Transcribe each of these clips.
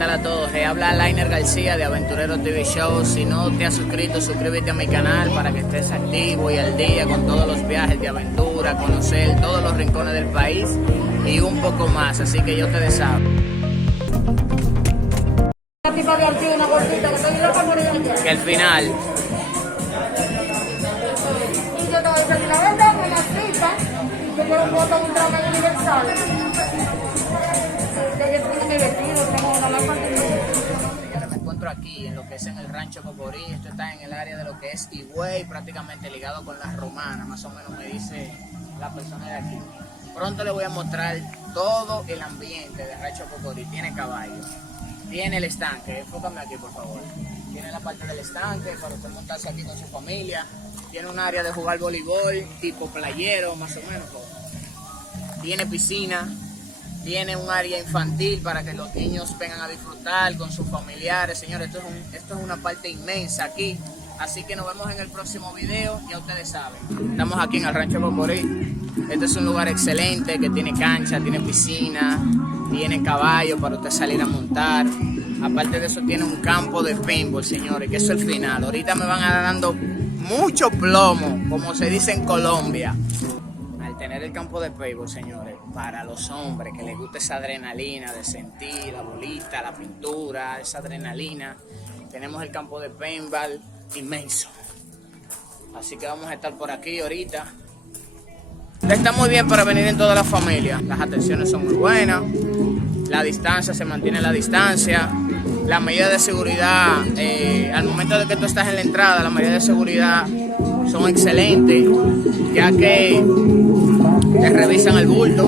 tal a todos? Habla Lainer García de Aventurero TV Show. Si no te has suscrito, suscríbete a mi canal para que estés activo y al día con todos los viajes de aventura, conocer todos los rincones del país y un poco más, así que yo te deseo. Que al final me encuentro aquí en lo que es en el Rancho Cocorí. Esto está en el área de lo que es Higüey, prácticamente ligado con la Romana, más o menos me dice la persona de aquí. Pronto le voy a mostrar todo el ambiente del Rancho Cocorí. Tiene caballo, tiene el estanque, enfócame aquí por favor. Tiene la parte del estanque para usted montarse aquí con su familia. Tiene un área de jugar voleibol, tipo playero, más o menos. Tiene piscina, tiene un área infantil para que los niños vengan a disfrutar con sus familiares. Señores, esto es una parte inmensa aquí. Así que nos vemos en el próximo video, ya ustedes saben. Estamos aquí en el Rancho Cocorí. Este es un lugar excelente que tiene cancha, tiene piscina, tiene caballo para usted salir a montar. Aparte de eso tiene un campo de paintball, señores, que eso es el final. Ahorita me van a dar dando mucho plomo, como se dice en Colombia. Al tener el campo de paintball, señores, para los hombres que les gusta esa adrenalina de sentir la bolita, la pintura, esa adrenalina, tenemos el campo de paintball inmenso. Así que vamos a estar por aquí ahorita. Está muy bien para venir en toda la familia. Las atenciones son muy buenas. La distancia, se mantiene la distancia. Las medidas de seguridad, al momento de que tú estás en la entrada, las medidas de seguridad son excelentes, ya que te revisan el bulto.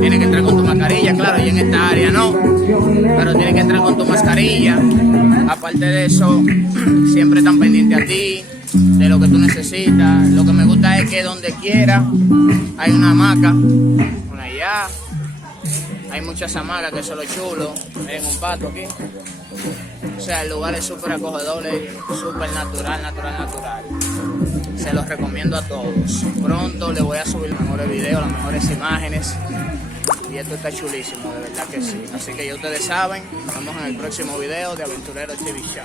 Tienes que entrar con tu mascarilla, claro, y en esta área no, pero tienes que entrar con tu mascarilla. Aparte de eso, siempre están pendientes a ti, de lo que tú necesitas. Lo que me gusta es que donde quiera hay una hamaca, una allá. Hay muchas hamacas, que eso es lo chulo. Miren un pato aquí. O sea, el lugar es súper acogedor, súper natural. Se los recomiendo a todos. Pronto les voy a subir los mejores videos, las mejores imágenes. Y esto está chulísimo, de verdad que sí. Así que ya ustedes saben, nos vemos en el próximo video de Aventurero TV Show.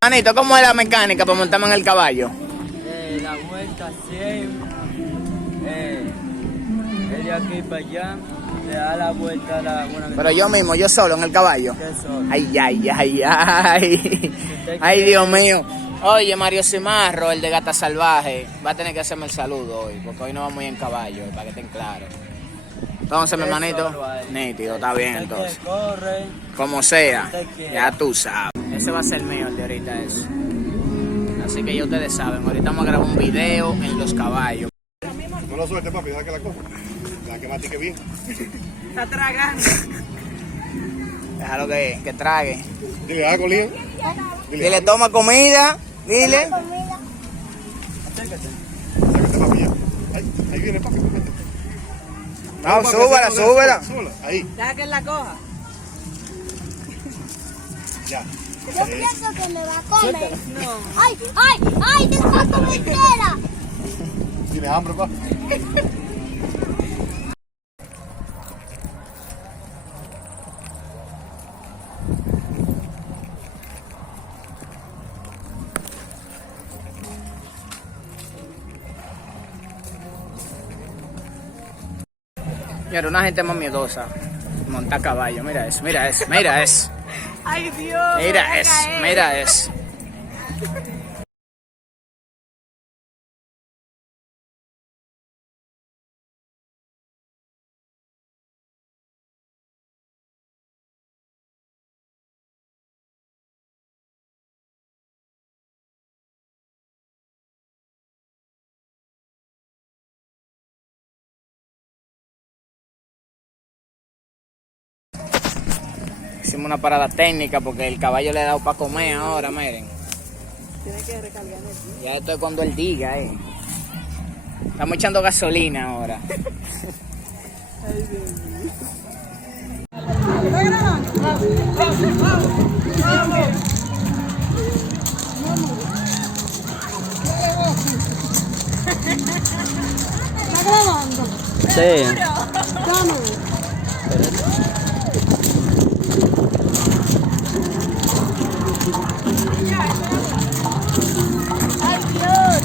Manito, ¿cómo es la mecánica para montarme en el caballo? La vuelta 100, el de aquí para allá, le da la vuelta a la... Pero yo mismo, yo solo en el caballo. Ay, ay, Dios mío. Oye, Mario Cimarro, el de Gata Salvaje, va a tener que hacerme el saludo hoy, porque hoy no vamos a ir en caballo, para que estén claros. Entonces, mi hermanito, nítido, está bien entonces. Como sea, ya tú sabes. Ese va a ser mío, el de ahorita eso. Así que ya ustedes saben, ahorita vamos a grabar un video en los caballos. No lo suelte, papi, deja que la coja. Deja que matique bien. Está tragando. Déjalo que trague. Dile algo, Lío. Dile, toma comida, dile. Acércate, papi, ya. Ahí viene, papi. No, súbela. Súbela. Ahí. Deja que él la coja. Ya. Yo pienso que me va a comer. No. ¡Ay! ¡Te saco mi tela! ¿Tienes hambre, papi? Mira, una gente más miedosa. Monta caballo, mira eso. Ay, Dios. Mira eso. Hicimos una parada técnica porque el caballo le ha dado para comer ahora, miren. Tiene que recargar energía. Ya esto es cuando él diga, Estamos echando gasolina ahora. Ay, Dios mío. ¿Está grabando? Sí. Dame. ¡Ay, Dios!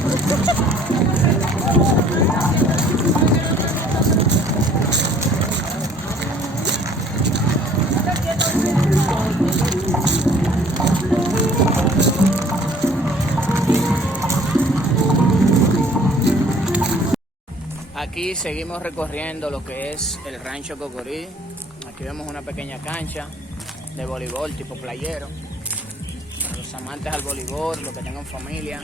Aquí seguimos recorriendo lo que es el Rancho Cocorí. Aquí vemos una pequeña cancha de voleibol tipo playero. Para los amantes al voleibol, los que tengan familia.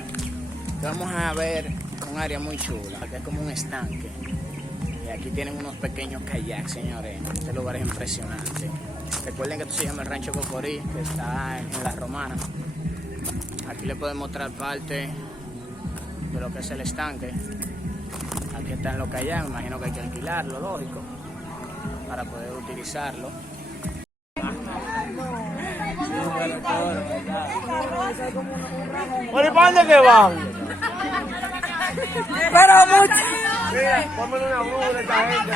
Vamos a ver un área muy chula, que es como un estanque. Y aquí tienen unos pequeños kayaks, señores. Este lugar es impresionante. Recuerden que esto se llama el Rancho Cocorí, que está en La Romana. Aquí les puedo mostrar parte de lo que es el estanque. Aquí están los kayaks, me imagino que hay que alquilarlo, lógico, para poder utilizarlo. ¿Por dónde que van? Pero mucho. Mira, ponme una brújula a esta gente.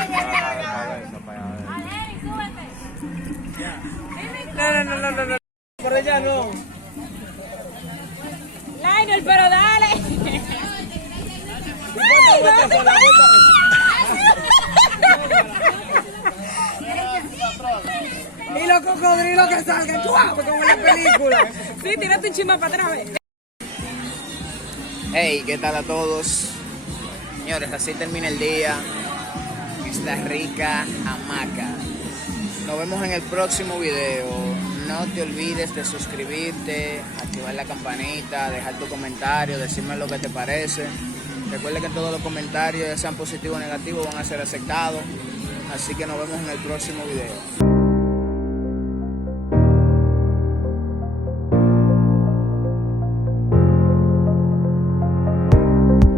No. Por allá no. Lionel, pero dale. ¿Cuántas vueltas fue la vuelta? Y los cocodrilos que salgan, ¡chuau! Como en la película. Sí, tírate un chisme para atrás. Hey, ¿qué tal a todos? Señores, así termina el día en esta rica hamaca. Nos vemos en el próximo video. No te olvides de suscribirte, activar la campanita, dejar tu comentario, decirme lo que te parece. Recuerda que todos los comentarios, ya sean positivos o negativos, van a ser aceptados. Así que nos vemos en el próximo video.